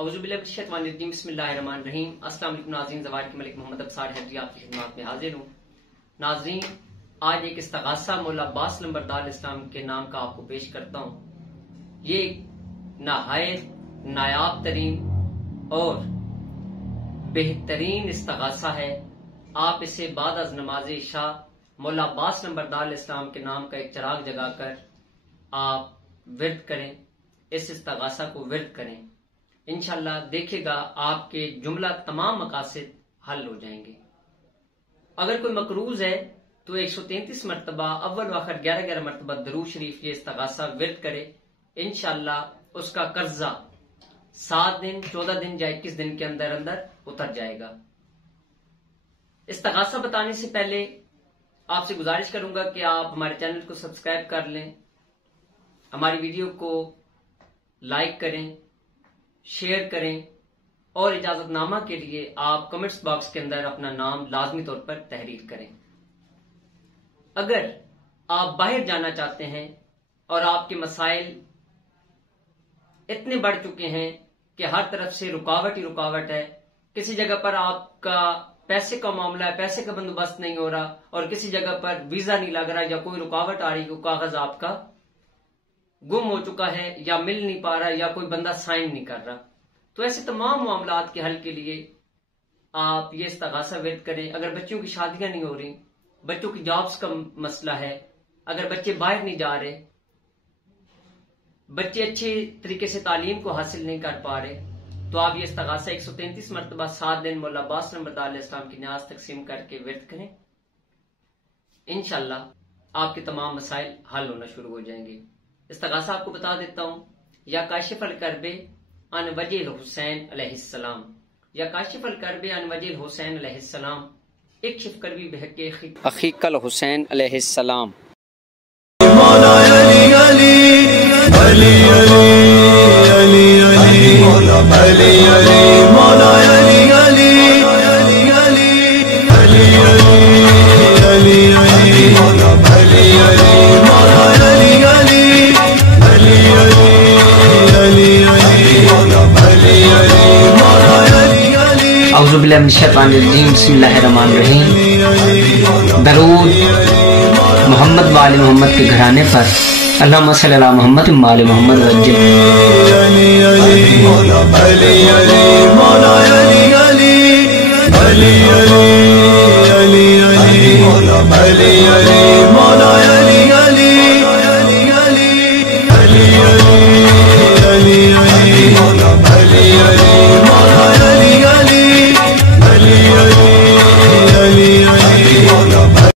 औज़ुबिल्लाहिमिनश्शैतानिर्रजीम बिस्मिल्लाहिर्रहमानिर्रहीम। अस्सलाम वालेकुम नाज़रीन, ज़वार के मलिक मोहम्मद अब्सार हैदरी आपकी खिदमत में हाजिर हूँ। नाज़रीन, आज एक इस्तग़ासा मौला अब्बास लंबरदार इस्लाम के नाम का आपको पेश करता हूँ। ये एक नहायत नायाब तरीन और बेहतरीन इस्तग़ासा है। आप इसे बाद अज़ नमाज़ इशा मौला अब्बास लंबरदार इस्लाम के नाम का एक चिराग जगाकर आप विर्द करें, इस इस्तग़ासा को विर्द करें। इंशाअल्लाह देखिएगा आपके जुमला तमाम मकासिद हल हो जाएंगे। अगर कोई मकरूज है तो 133 मरतबा अव्वल व आखिर 11-11 मरतबा दरूद शरीफ ये इस्तग़ासा विर्द करे। इंशाअल्लाह उसका कर्जा 7 दिन, 14 दिन या 21 दिन के अंदर अंदर उतर जाएगा। इस्तग़ासा बताने से पहले आपसे गुजारिश करूंगा कि आप हमारे चैनल को सब्सक्राइब कर लें, हमारी वीडियो को लाइक करें, शेयर करें और इजाजतनामा के लिए आप कमेंट्स बॉक्स के अंदर अपना नाम लाजमी तौर पर तहरीर करें। अगर आप बाहर जाना चाहते हैं और आपके मसाइल इतने बढ़ चुके हैं कि हर तरफ से रुकावट ही रुकावट है, किसी जगह पर आपका पैसे का मामला है, पैसे का बंदोबस्त नहीं हो रहा, और किसी जगह पर वीजा नहीं लग रहा या कोई रुकावट आ रही, कोई कागज आपका गुम हो चुका है या मिल नहीं पा रहा या कोई बंदा साइन नहीं कर रहा, तो ऐसे तमाम मामलात के हल के लिए आप ये इस्तग़ासा विर्द करें। अगर बच्चों की शादियां नहीं हो रही, बच्चों की जॉब्स का मसला है, अगर बच्चे बाहर नहीं जा रहे, बच्चे अच्छे तरीके से तालीम को हासिल नहीं कर पा रहे, तो आप ये इस्तग़ासा 133 मरतबा 7 दिन मौला अब्बास लंबरदार इस्लाम की न्याज तकसीम करके विर्द करें। इंशाअल्लाह आपके तमाम मसाइल हल होना शुरू हो जाएंगे। इस्तग़ासा आपको बता देता हूँ। या काशिफल करबे अन वजिल हुसैन अलैहिस्सलाम, या काशिफल करबे अन वजिल हुसैन अलैहिस्सलाम, इक्शिफ करबी बहके अखीकल हुसैन अलैहिस्सलाम। मौला अली अली अली अली अली मौला अली अली मौला अली अली अली अली अली अली मौला अली अली मौला अली अली अली अली अली मौला अली अली मौला अली अली। औज़ुबिल्लाहि मिनश्शैतानिर्रजीम बिस्मिल्लाहिर्रहमानिर्रहीम। दरूद मोहम्मद वाले मोहम्मद के घराने पर अल्लाहुम्मा सल्ली अला मोहम्मद व आले मोहम्मद वज्जल।